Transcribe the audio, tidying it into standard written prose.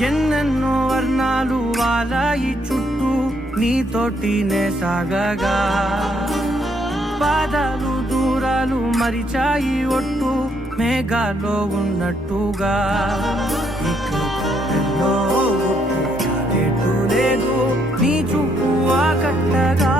ఎన్నెన్నో వర్ణాలు వాలాయి చుట్టూ నీతోటినే సాగగా పాదాలు దూరాలు మరిచాయి ఒట్టు మేఘాలో ఉన్నట్టుగా ఇక గుట్టెల్లో గుట్టు లేదు నీ చూపు ఆకట్టగా